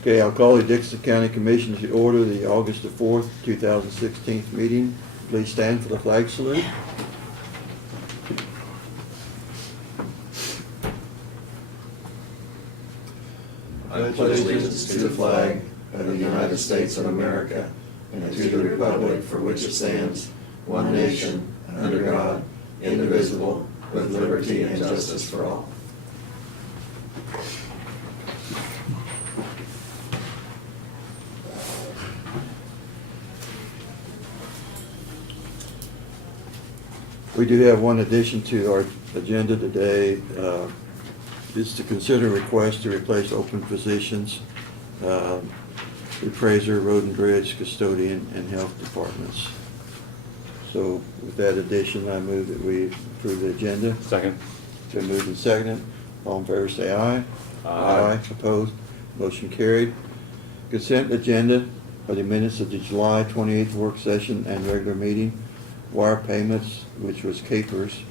Okay, I'll call the Dixon County Commission to order the August the 4th, 2016 meeting. Please stand for the flag salute. I pledge allegiance to the flag of the United States of America and to the republic for which it stands, one nation, under God, indivisible, with liberty and justice for all. We do have one addition to our agenda today. Is to consider request to replace open positions, appraiser, road and bridge, custodian, and health departments. So with that addition, I move that we approve the agenda. Second. So moved and seconded. All in favor say aye. Aye. Opposed? Motion carried. Consent agenda are the minutes of the July 28th work session and regular meeting. Wire payments, which was Capers,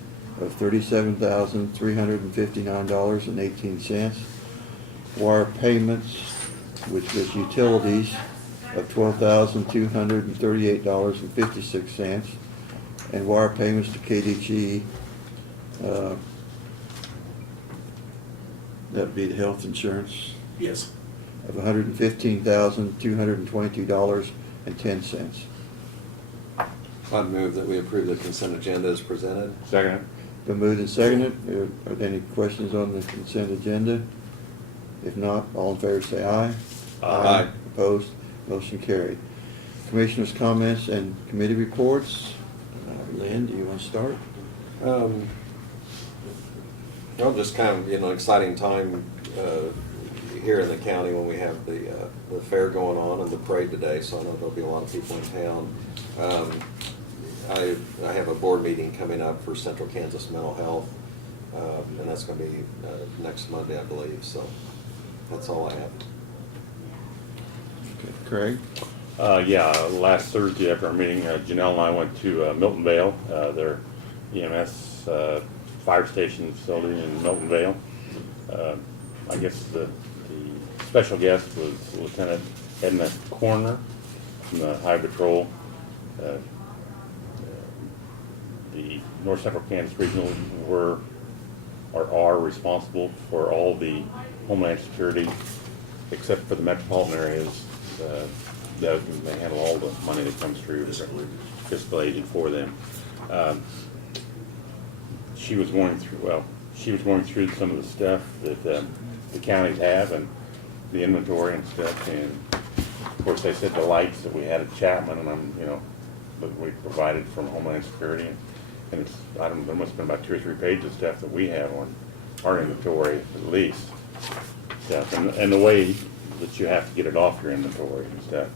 of $37,359.18. Wire payments, which was utilities, of $12,238.56. And wire payments to KDG, that'd be the health insurance, Yes. of $115,222.10. I'd move that we approve the consent agenda as presented. Second. Been moved and seconded. Are there any questions on the consent agenda? If not, all in favor say aye. Aye. Opposed? Motion carried. Commissioners' comments and committee reports. Lynn, do you want to start? Well, just kind of, exciting time here in the county when we have the fair going on and the parade today, so I know there'll be a lot of people in town. I have a board meeting coming up for Central Kansas Mental Health, and that's going to be next Monday, I believe, so that's all I have. Okay, Craig? Last Thursday after our meeting, Janelle and I went to Milton Vale, their EMS fire station facility in Milton Vale. I guess the special guest was Lieutenant Edna Corner from the High Patrol. The North Central Kansas Regional are responsible for all the Homeland Security, except for the metropolitan areas. They handle all the money that comes through fiscal agent for them. She was going through some of the stuff that the counties have and the inventory and stuff. And of course, they said the lights that we had at Chapman, and that we provided from Homeland Security, and it's, I don't know, there must have been about 2 or 3 pages of stuff that we have on our inventory at least. Stuff and the way that you have to get it off your inventory and stuff.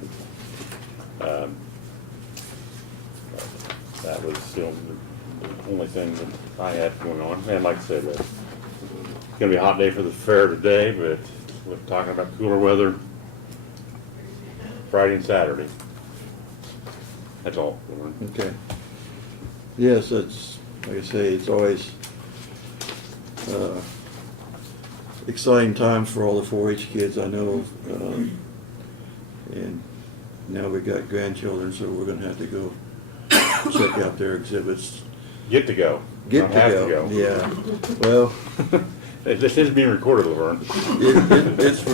That was still the only thing that I had going on. And like I said, it's going to be a hot day for the fair today, but we're talking about cooler weather Friday and Saturday. That's all. Okay. Yes, it's, like I say, it's always exciting times for all the 4-H kids I know. And now we've got grandchildren, so we're going to have to go check out their exhibits. Get to go. Get Don't to have go. Yeah. Well, this is being recorded, Laverne. it's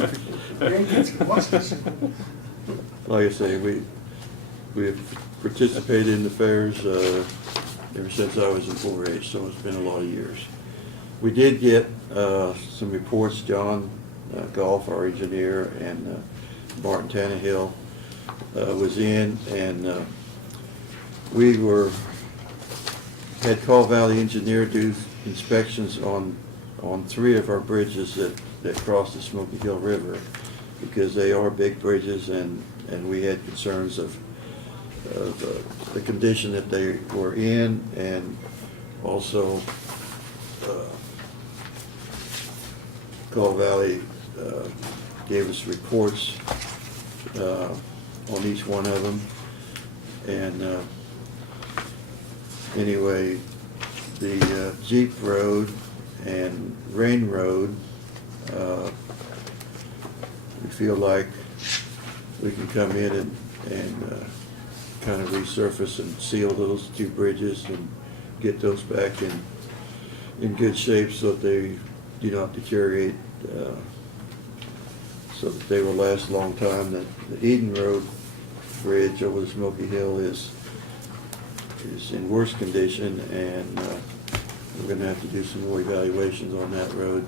like I say, we've participated in the fairs ever since I was in 4-H, so it's been a lot of years. We did get some reports. John Goff, our engineer, and Martin Tannehill was in, and we had Call Valley Engineer do inspections on 3 of our bridges that cross the Smoky Hill River, because they are big bridges, and we had concerns of the condition that they were in, and also Call Valley gave us reports on each one of them, and anyway, the Jeep Road and Rain Road, we feel like we can come in and kind of resurface and seal those two bridges and get those back in good shape so that they do not deteriorate, so that they will last a long time. The Eden Road Bridge over the Smoky Hill is in worse condition, and we're gonna have to do some more evaluations on that road.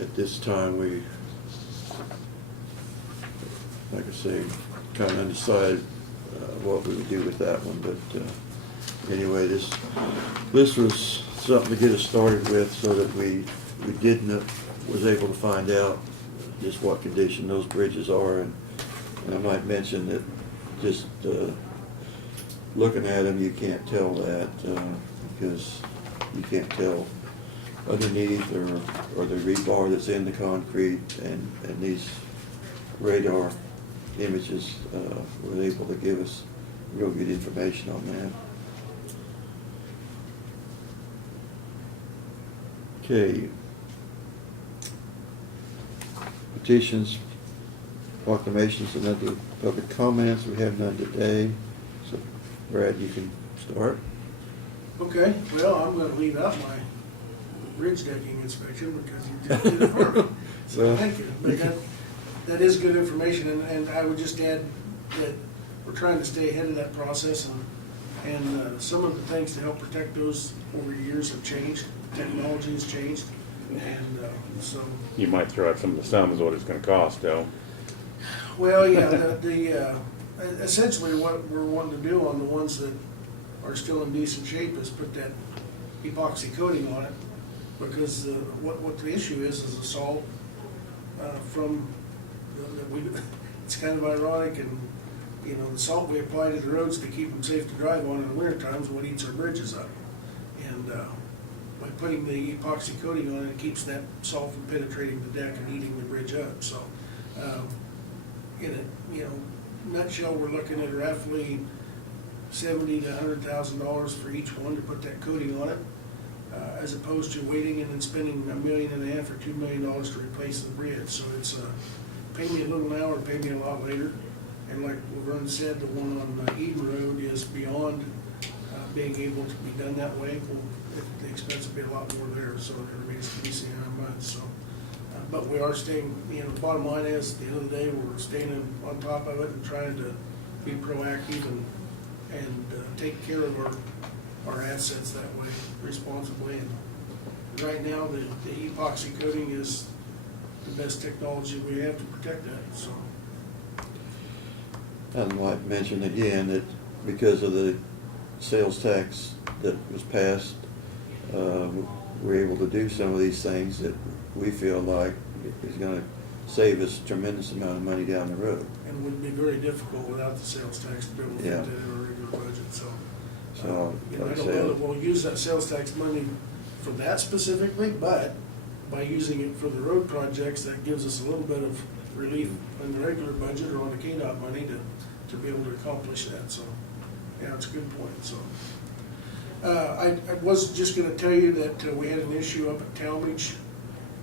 At this time, we, like I say, kind of undecided what we would do with that one, but anyway, this was something to get us started with so that we was able to find out just what condition those bridges are, and I might mention that just looking at them, you can't tell that because you can't tell underneath or the rebar that's in the concrete, and these radar images were able to give us real good information on that. Okay. Petitions, proclamations, and other public comments. We have none today. So Brad, you can start. Okay, well, I'm gonna leave out my bridge decking inspection because you just did it for me. So Well, thank you. But that is good information, and I would just add that we're trying to stay ahead of that process, and some of the things to help protect those over years have changed. Technology has changed, and so. You might throw out some of the sums, what it's gonna cost, though. Well, yeah, essentially what we're wanting to do on the ones that are still in decent shape is put that epoxy coating on it, because what the issue is the salt from, it's kind of ironic, and you know, the salt we apply to the roads to keep them safe to drive on in the winter times, what eats our bridges up. And by putting the epoxy coating on it, it keeps that salt from penetrating the deck and eating the bridge up. So in a nutshell, we're looking at roughly $70,000 to $100,000 for each one to put that coating on it, as opposed to waiting and then spending $1.5 million or $2 million to replace the bridge. So it's pay me a little now or pay me a lot later. And like Laverne said, the one on Eden Road is beyond being able to be done that way. Well, the expense will be a lot more there, so it remains to be seen how much. So, but we are staying. You know, the bottom line is, at the end of the day, we're staying on top of it and trying to be proactive and take care of our assets that way responsibly. And right now, the epoxy coating is the best technology we have to protect that. So. I'd like to mention again that because of the sales tax that was passed, we're able to do some of these things that we feel like is going to save us a tremendous amount of money down the road. And would be very difficult without the sales tax to be able to fit Yeah. that in our regular budget, so. So, You know, I like I don't said, know that we'll use that sales tax money for that specifically, but by using it for the road projects, that gives us a little bit of relief in the regular budget or on the KDOT money to be able to accomplish that, so, yeah, it's a good point, so. I was just gonna tell you that we had an issue up at Talmadge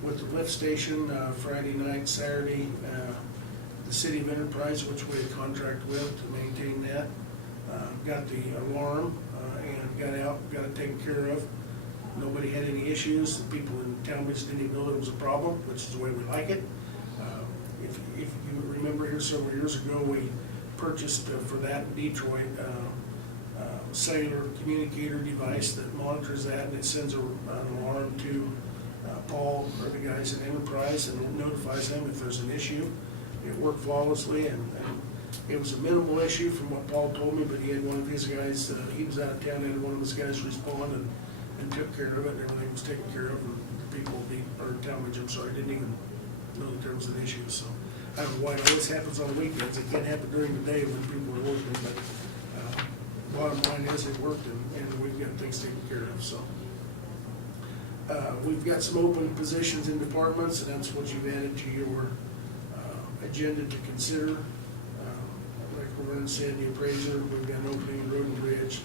with the lift station, Friday night, Saturday. The City of Enterprise, which we had contract with to maintain that, got the alarm, and got it taken care of. Nobody had any issues. The people in Talmadge didn't even know it was a problem, which is the way we like it. If you remember here several years ago, we purchased for that in Detroit, cellular communicator device that monitors that, and it sends an alarm to Paul or the guys in Enterprise, and it notifies them if there's an issue. It worked flawlessly, and it was a minimal issue from what Paul told me, but he had one of his guys, he was out of town, had one of his guys respond and took care of it, and everything was taken care of, and the people, Talmadge, I'm sorry, didn't even know that there was an issue, so. I don't know why it always happens on weekends. It can't happen during the day when people are working, but bottom line is it worked, and we've got things taken care of, so. We've got some open positions in departments, and that's what you've added to your agenda to consider. Like Laverne said, the appraiser, we've got an opening in Road and Bridge.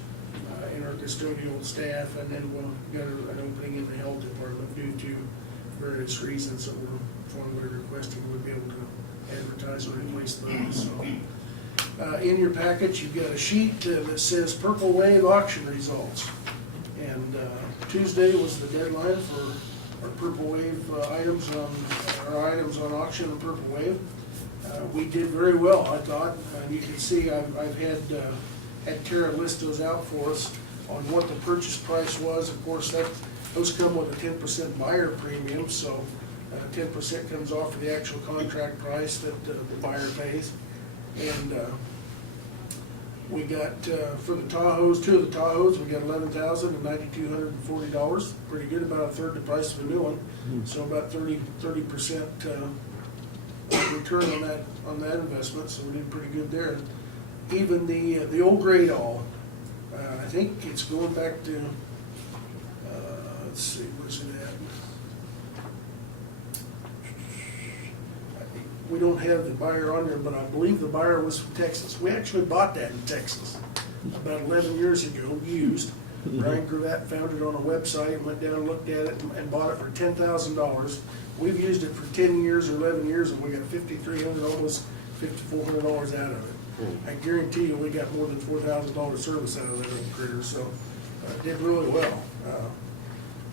In our custodial staff, and then we'll get an opening in the health department due to various reasons that we're formally requesting we'd be able to advertise or replace those, so. In your package, you've got a sheet that says Purple Wave auction results. And Tuesday was the deadline for our Purple Wave items on auction in Purple Wave. We did very well, I thought. You can see I've had Tara list those out for us on what the purchase price was. Of course, those come with a 10% buyer premium, so 10% comes off of the actual contract price that the buyer pays. And we got, for the Tahoes, 2 of the Tahoes, we got $11,940. Pretty good, about a third the price of a new one. So about 30% return on that investment, so we did pretty good there. Even the old Great All, I think it's going back to, let's see, where's it at? We don't have the buyer on there, but I believe the buyer was from Texas. We actually bought that in Texas about 11 years ago, used. Brian Gravatt found it on a website, went down and looked at it and bought it for $10,000. We've used it for 10 years or 11 years, and we got $5,300, almost $5,400 out of it. I guarantee you we got more than $4,000 service out of that old critter, so it did really well.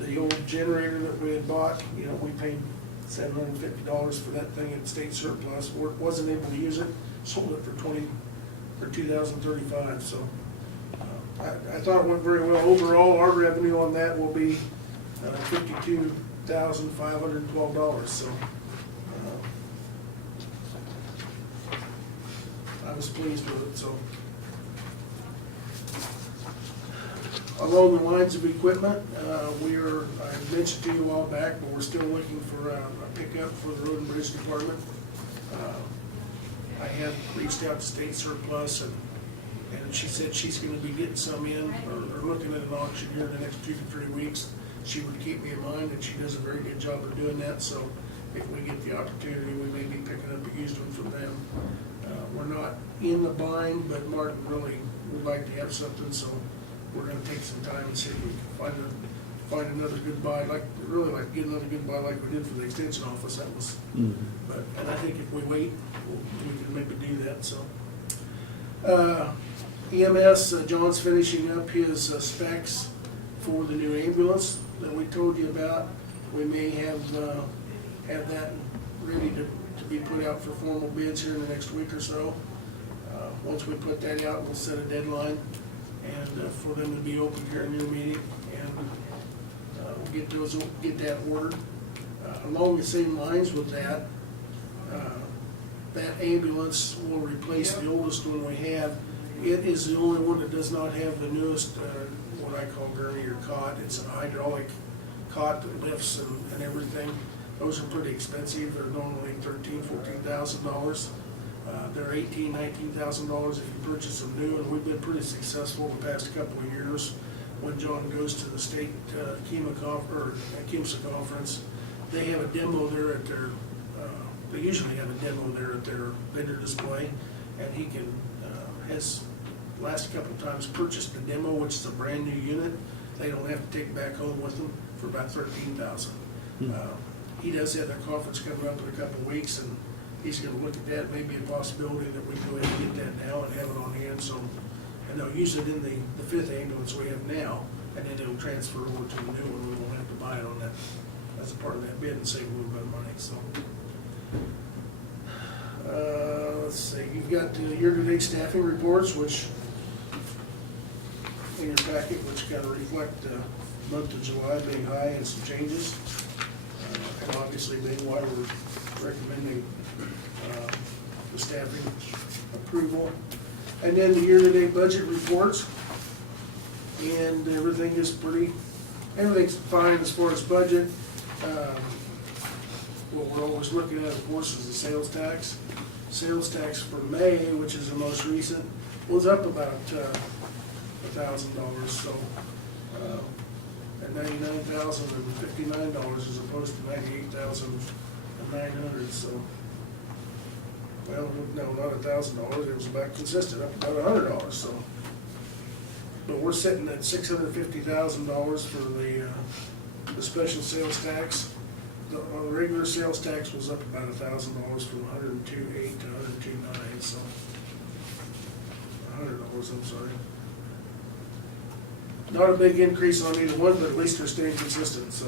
The old generator that we had bought, we paid $750 for that thing at state surplus. Wasn't able to use it, sold it for $20,035. So I thought it went very well. Overall, our revenue on that will be $52,512. So I was pleased with it. So along the lines of equipment, I mentioned to you a while back, but we're still looking for a pickup for the Road and Bridge Department. I have reached out to State Surplus, and she said she's gonna be getting some in, or looking at an auction here in the next 2 to 3 weeks. She would keep me in mind, and she does a very good job of doing that, so if we get the opportunity, we may be picking up a used one from them. We're not in the bind, but Martin really would like to have something, so we're gonna take some time and see if we can find another good buy, really like get another good buy like we did for the extension office. That was, and I think if we wait, we can maybe do that. So EMS, John's finishing up his specs for the new ambulance that we told you about. We may have that ready to be put out for formal bids here in the next week or so. Once we put that out, we'll set a deadline and for them to be open here in your meeting, and we'll get that ordered. Along the same lines with that, that ambulance will replace the oldest one we have. It is the only one that does not have the newest, what I call gurney or cot. It's a hydraulic cot that lifts and everything. Those are pretty expensive. They're normally $13,000–14,000. They're $18,000–19,000 if you purchase them new, and we've been pretty successful the past couple of years. When John goes to the state KEMSA conference, they have a demo there at their, they usually have a demo there at their vendor display, and he has last couple of times purchased the demo, which is a brand new unit. They don't have to take it back home with them for about $13,000. He does have that conference coming up in a couple of weeks, and he's gonna look at that. Maybe a possibility that we can go ahead and get that now and have it on hand. So, and they'll use it in the 5th ambulance we have now, and then it'll transfer over to the new one. We won't have to buy it on that as a part of that bid and save a little bit of money. So, let's see. You've got the year-to-date staffing reports, which in your packet, which kind of reflect the month of July being high and some changes, and obviously being why we're recommending the staffing approval. And then the year-to-date budget reports, and everything's fine as far as budget. What we're always looking at, of course, is the sales tax. Sales tax for May, which is the most recent, was up about $1,000. So at $99,059 as opposed to $98,900. So, well, no, not $1,000. It was about consistent, up about $100. So, But we're sitting at $650,000 for the special sales tax. The regular sales tax was up about $1,000 from 102.8 to 102.9, so $100, I'm sorry. Not a big increase on either one, but at least they're staying consistent, so.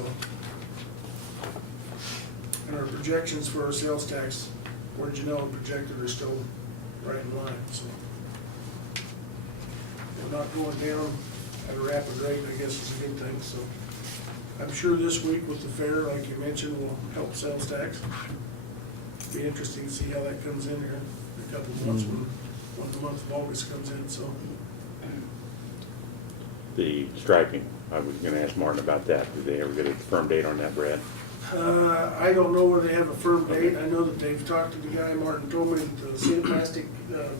And our projections for our sales tax, where Janelle projected, are still right in line, so. They're not going down at a rapid rate, I guess is a good thing, so. I'm sure this week with the fair, like you mentioned, will help sales tax. Be interesting to see how that comes in here in a couple of months when the month of August comes in, so. The striping, I was gonna ask Martin about that. Did they ever get a firm date on that, Brad? I don't know where they have a firm date. I know that they've talked to the guy. Martin told me that the seal plastic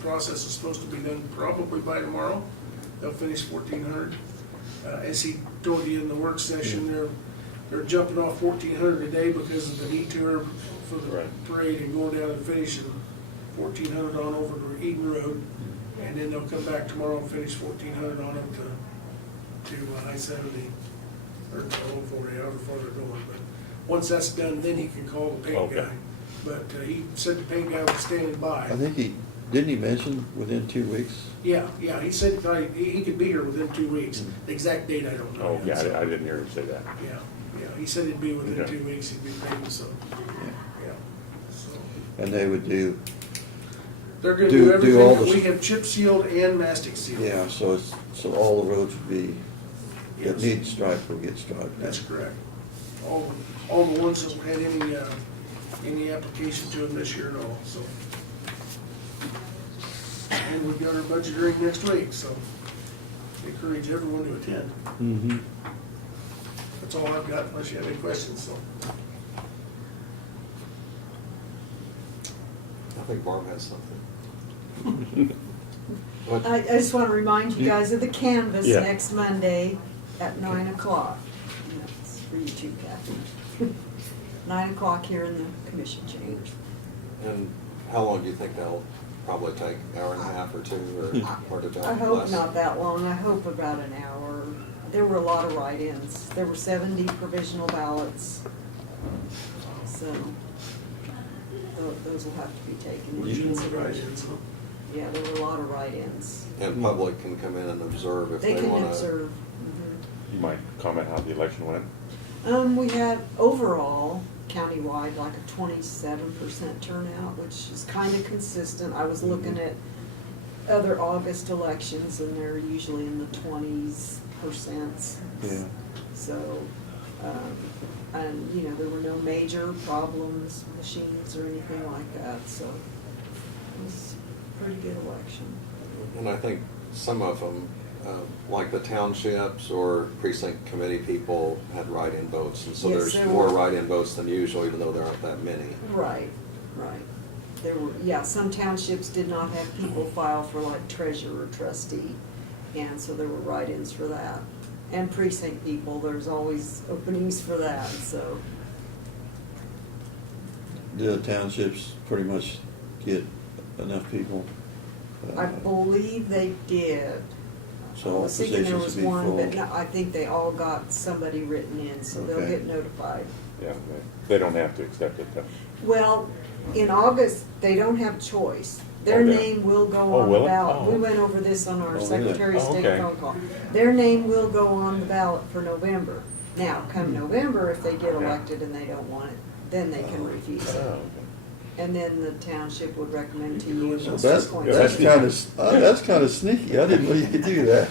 process is supposed to be done probably by tomorrow. They'll finish 1,400. As he told you in the work session, they're jumping off 1,400 a day because of the detour for the Right. parade and going down and finishing 1,400 on over to Eden Road. And then they'll come back tomorrow and finish 1,400 on up to I-70 or to Old 40, however far they're going. But once that's done, then he can call the paint Okay. guy. But he said the paint guy was standing by. I think didn't he mention within 2 weeks? Yeah, he said he could be here within 2 weeks. The exact date, I don't know. Oh, yet, yeah, so- I didn't hear him say that. Yeah, he said it'd be within Okay. 2 weeks, he'd be paid, so, yeah. So And they would do, they're gonna Do do everything. all the- We have chip sealed and mastic sealed. yeah, so all the roads would be, that Yes. need striped will get striped. That's correct. All the ones that had any application to them this year and all, so. And we've got our budget hearing next week, so encourage everyone to attend. Mm-hmm. That's all I've got unless you have any questions, so. I think Barb has something. What? I just want to remind you guys of the canvas Yeah. next Monday at 9 o'clock. And that's for you too, Kathy. 9 o'clock here in the commission chambers. And how long do you think that'll probably take? Hour and a half or two, or did that I hope less? not that long. I hope about an hour. There were a lot of write-ins. There were 70 provisional ballots. So those will have to be taken into consideration. So. Yeah, there were a lot of write-ins. And public can come in and observe if They they can wanna. observe. Mhm. You might comment how the election went? We had overall countywide like a 27% turnout, which is kind of consistent. I was looking at other August elections and they're usually in the 20%. Yeah. So, and you know, there were no major problems, machines or anything like that, so it was a pretty good election. And I think some of them, like the townships or precinct committee people had write-in votes. And so Yes, there's there more were. write-in votes than usual, even though there aren't that many. Right. There were, yeah, some townships did not have people file for like treasurer or trustee, and so there were write-ins for that. And precinct people, there's always openings for that, so. The townships pretty much get enough people. I believe they did. So I was thinking there positions was would be one, full. but no, I think they all got somebody written in, so they'll Okay. get notified. Yeah, they don't have to accept it though. Well, in August, they don't have choice. Their Oh, yeah. name will go Oh, on will the it? ballot. Oh. We went over this on our Oh, really? Secretary of Oh, State okay. phone call. Their name will go on the ballot for November. Now, come November, if they get Yeah. elected and they don't want it, then they can refuse Oh, it. okay. And then the township would recommend to you. So what's that's going kind of sneaky. I didn't know you could do that.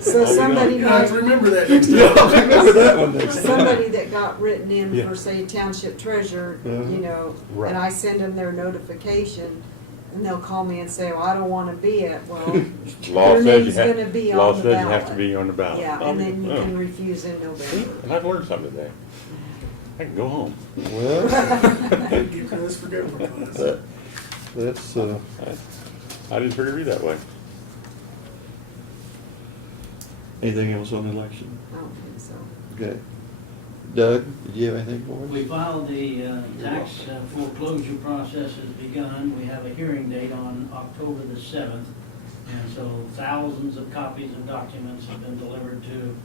So somebody You have to might, remember that next Yeah, time. I'll remember that one next time. somebody that got written in Yeah. for, say, township treasurer, Uh-huh. you know, Right. and I send them their notification, and they'll call me and say, well, I don't wanna be it. Well, Law Your says name's you have, gonna be law on the says you have to ballot. be on the ballot. yeah, and then you Oh. can refuse in November. And I've learned something today. I can go home. Well, Thank you, Chris, for government class. that's, I didn't figure it that way. anything else on the election? I don't think so. Okay. Doug, did you have anything for us? We filed the tax foreclosure process has begun. We have a hearing date on October the 7th. And so thousands of copies of documents have been delivered to,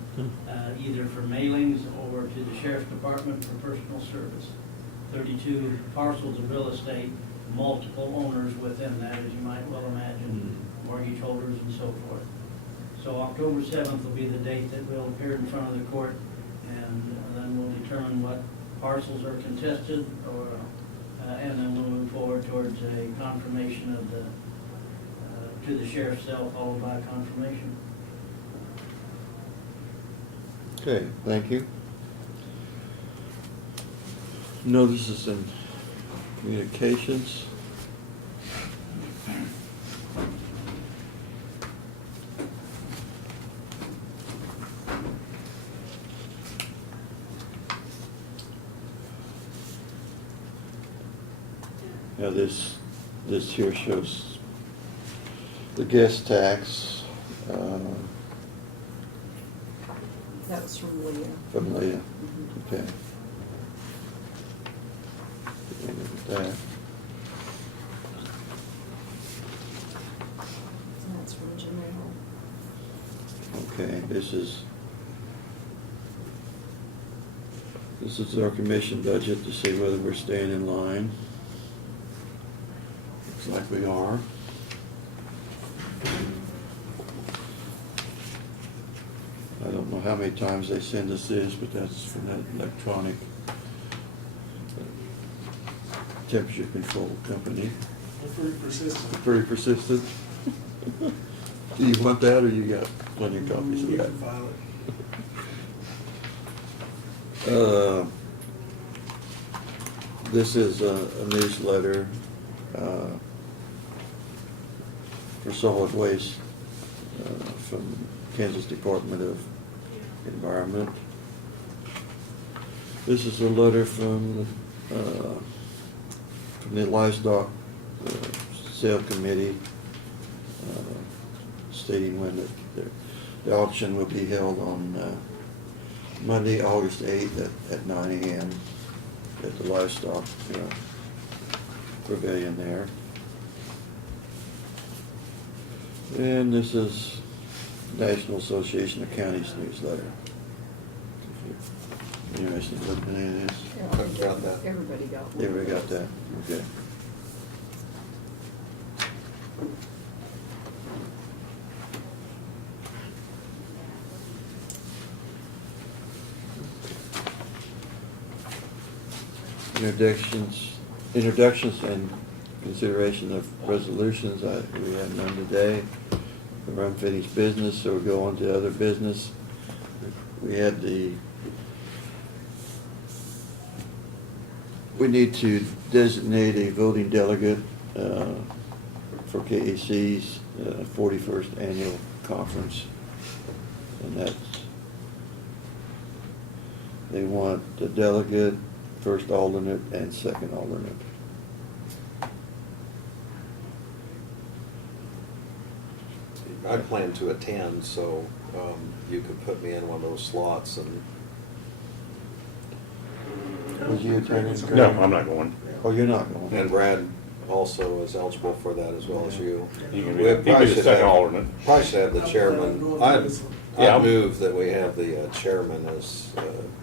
either for mailings or to the sheriff's department for personal service. 32 parcels of real estate, multiple owners within that, as you might well imagine, mortgage holders and so forth. So October 7th will be the date that we'll appear in front of the court, and then we'll determine what parcels are contested, or, and then we'll move forward towards a confirmation of the, to the sheriff's cell, followed by a confirmation. Okay, thank you. Notices and communications. Now this here shows the guest tax, That was from Leah. from Leah. Mhm. Okay. Look at that. And that's from Janelle. Okay, this is our commission budget to see whether we're staying in line. Looks like we are. I don't know how many times they send us this, but that's from that electronic temperature control company. They're pretty persistent. Very persistent. Do you want that, or you got plenty of copies of You that? can file it. This is a newsletter for solid waste from Kansas Department of Environment. This is a letter from the Livestock Sale Committee stating when the auction will be held on Monday, August 8th at 9 a.m. at the Livestock Pavilion there. And this is National Association of Counties newsletter. If you're interested in looking at any of this. Yeah, I've got that. Everybody got one. Everybody got that? Okay. Introductions and consideration of resolutions. We had none today. We're unfinished business, so we'll go on to other business. We need to designate a voting delegate for KAC's 41st annual conference. And they want the delegate, first alternate, and second alternate. I plan to attend, so you could put me in one of those slots, and Was you attending? No, I'm not going. Oh, you're not going? and Brad also is eligible for that as well as you. You can We be probably the should second have- alternate. Probably should have the I'm chairman. going I to this one. Yeah. move that we have the chairman as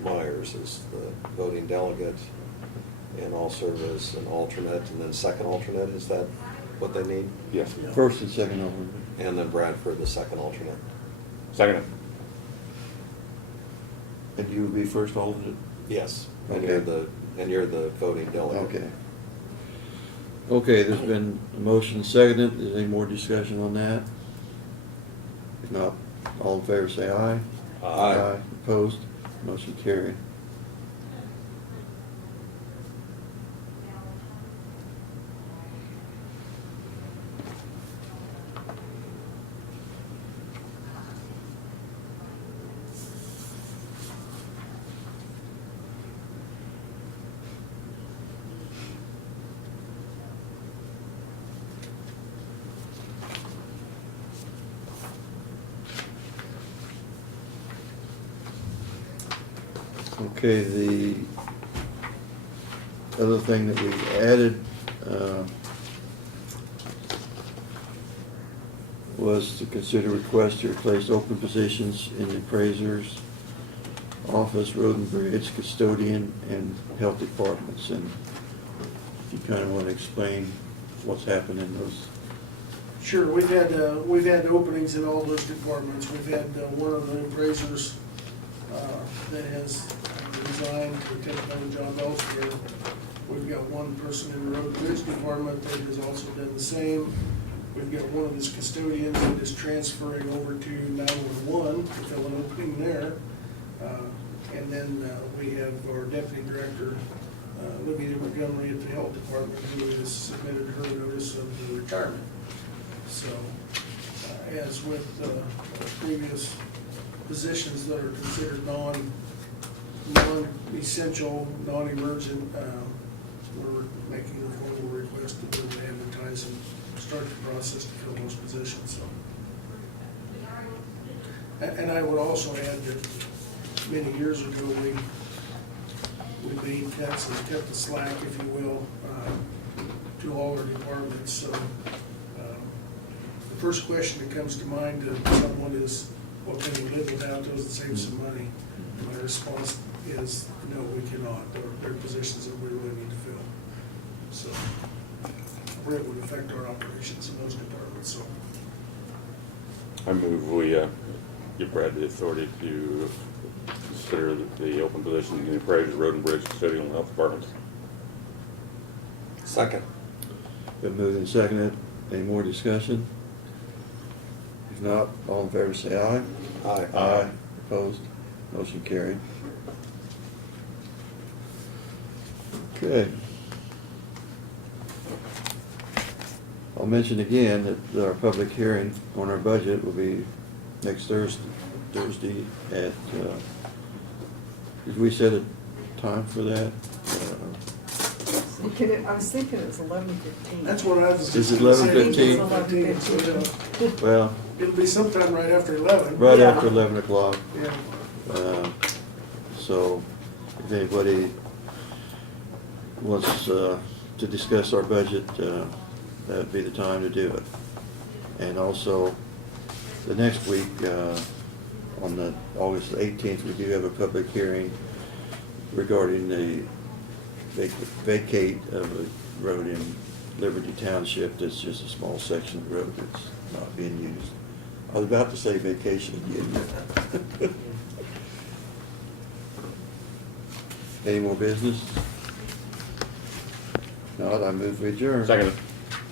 Myers as the voting delegate, and I'll serve as an alternate, and then second alternate, is that what they need? Yes. First and second alternate. And then Bradford, the second alternate. Second. And you would be first alternate? Yes. And Okay. you're the voting delegate. Okay. Okay, there's been a motion seconded. Is there any more discussion on that? If not, all in favor say aye. Aye. Opposed? Motion carried. Okay, the other thing that we added was to consider request to replace open positions in the appraiser's office, road and bridge, custodian, and health departments. And if you kind of want to explain what's happened in those. Sure, we've had openings in all those departments. We've had one of the appraisers that has resigned to take another job elsewhere. We've got one person in the road and bridge department that has also done the same. We've got one of his custodians that is transferring over to 911 to fill an opening there. And then we have our deputy director, Olivia Montgomery at the health department, who has submitted her notice of the retirement. So, as with previous positions that are considered non-essential, non-emergent, we're making a formal request to be able to advertise and start the process to fill those positions, so. And I would also add that many years ago, we made cuts and cut the slack, if you will, to all our departments, so. The first question that comes to mind to someone is, well, can we live without those and save some money? My response is, no, we cannot. They're positions that we really need to fill. So, it would affect our operations in those departments, so. I move we give Brad the authority to consider the open position in the appraiser, road and bridge, custodial, and health departments. Second. Been moved and seconded. Any more discussion? If not, all in favor say aye. Aye. Aye. Opposed? Motion carried. Okay. I'll mention again that our public hearing on our budget will be next Thursday at, did we set a time for that? I was thinking it was 11:15. That's what I was. Is it just gonna say. 11:15? I think it's 11:15. Well, It'll be sometime right after 11. right Yeah. after 11 o'clock. Yeah. So if anybody wants to discuss our budget, that'd be the time to do it. And also, the next week, on the August 18th, we do have a public hearing regarding the vacate of a road in Liberty Township. That's just a small section of road that's not being used. I was about to say vacation again. Any more business? Not, I move we adjourn. Second.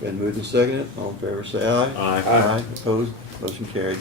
Been moved and seconded. All in favor, say aye. Aye. Aye. Opposed? Motion carried.